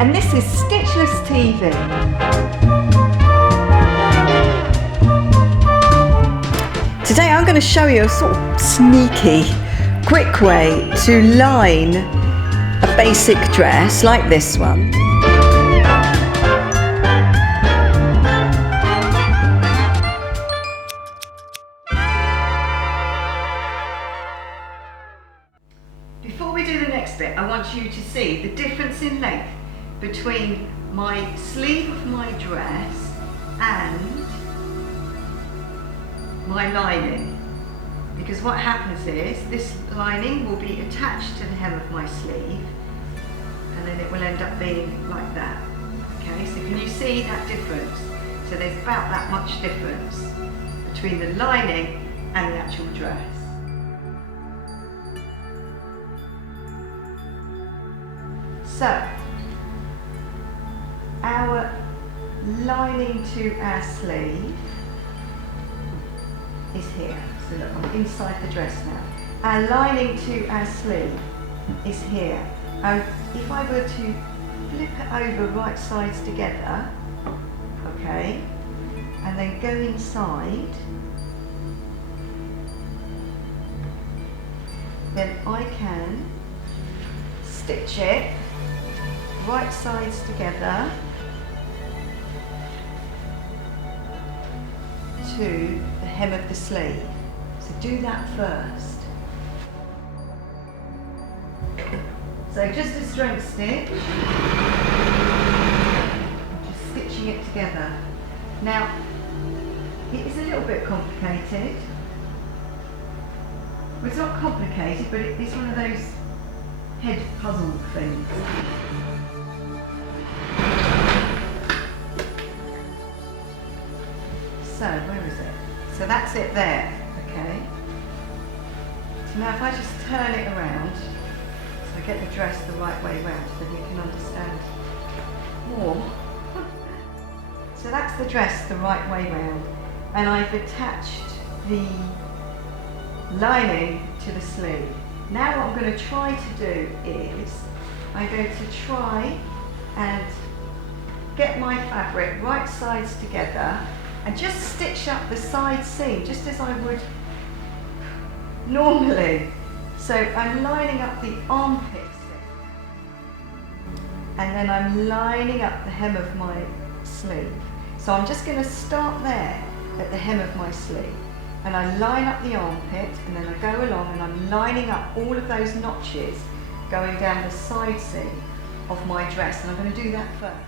and this is Stitchless TV. Today I'm going to show you a sort of sneaky, quick way to line a basic dress like this one. Before we do the next bit, I want you to see the difference in length between my sleeve of my dress and my lining. Because what happens is, this lining will be attached to the hem of my sleeve and then it will end up being like that. Okay, so can you see that difference? So there's about that much difference between the lining and the actual dress. So, our lining to our sleeve is here. So look, I'm inside the dress now. Our lining to our sleeve is here. And if I were to flip it over right sides together, okay, and then go inside, then I can stitch it right sides together to the hem of the sleeve. So do that first. So just a straight stitch, just stitching it together. Now, it is a little bit complicated. Well, it's not complicated, but it's one of those head puzzle things. So, where is it? So that's it there, okay? So now if I just turn it around, so I get the dress the right way around, so that you can understand more. So that's the dress the right way round, and I've attached the lining to the sleeve. Now what I'm going to try to do is, I'm going to try and get my fabric right sides together and just stitch up the side seam, just as I would normally. So I'm lining up the armpit and then I'm lining up the hem of my sleeve. So I'm just going to start there at the hem of my sleeve, and I line up the armpit, and then I go along and I'm lining up all of those notches going down the side seam of my dress, and I'm going to do that first.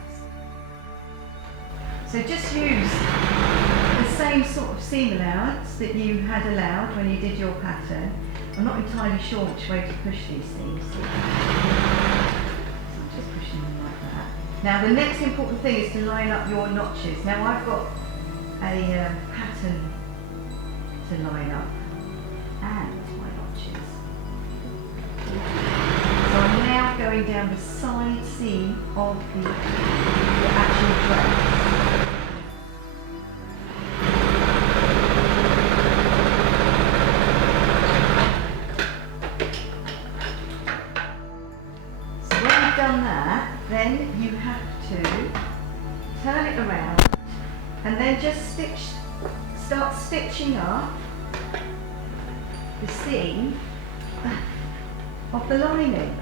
So just use the same sort of seam allowance that you had allowed when you did your pattern. I'm not entirely sure which way to push these seams. So I'm just pushing them like that. Now the next important thing is to line up your notches. Now I've got a pattern to line up and my notches. So I'm now going down the side seam of the actual dress. Done that, then you have to turn it around and then just start stitching up the seam of the lining,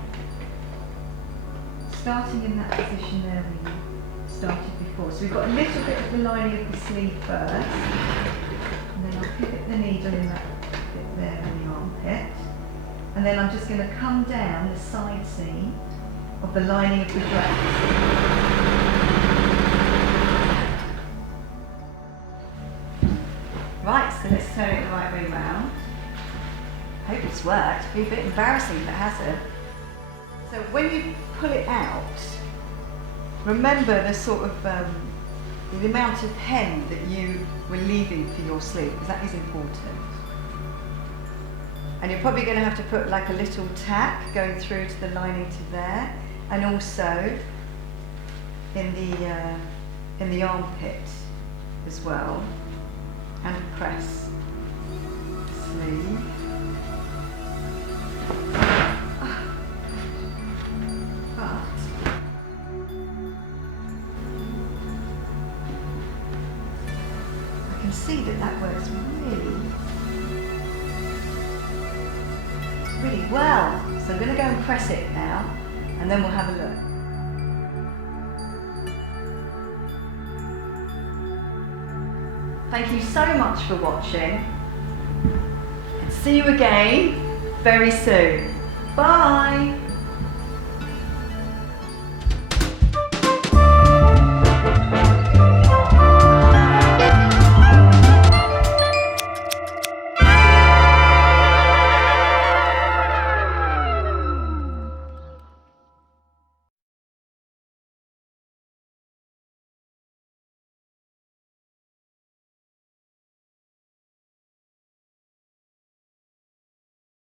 starting in that position there where you started before. So we've got a little bit of the lining of the sleeve first, and then I'll pivot the needle in that bit there in the armpit, and then I'm just going to come down the side seam of the lining of the dress. Right, so let's turn it the right way round. Hope it's worked. It'd be a bit embarrassing if it hasn't. So when you pull it out, remember the sort of the amount of hem that you were leaving for your sleeve, because that is important. And you're probably going to have to put like a little tack going through to the lining to there, and also in the armpit as well, and press sleeve. But can see that that works really well. So I'm going to go and press it now, and then we'll have a look. Thank you so much for watching. See you again very soon. Bye.